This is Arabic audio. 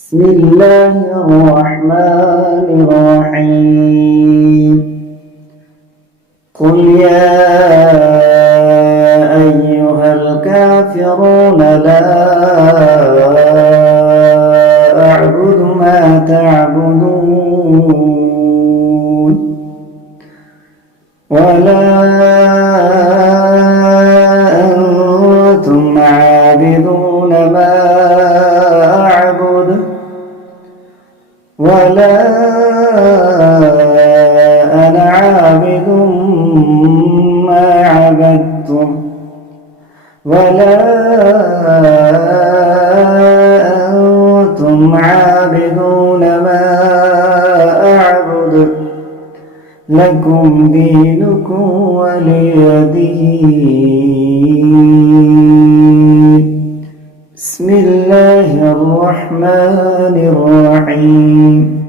بسم الله الرحمن الرحيم قل يا أيها الكافرون لا أعبد ما تعبدون ولا أنتم عابدون ما أعبد ولا أنا عابد ما عبدتم ولا أنتم عابدون ما أعبد لكم دينكم ولي دين. بسم الله الرحمن الرحيم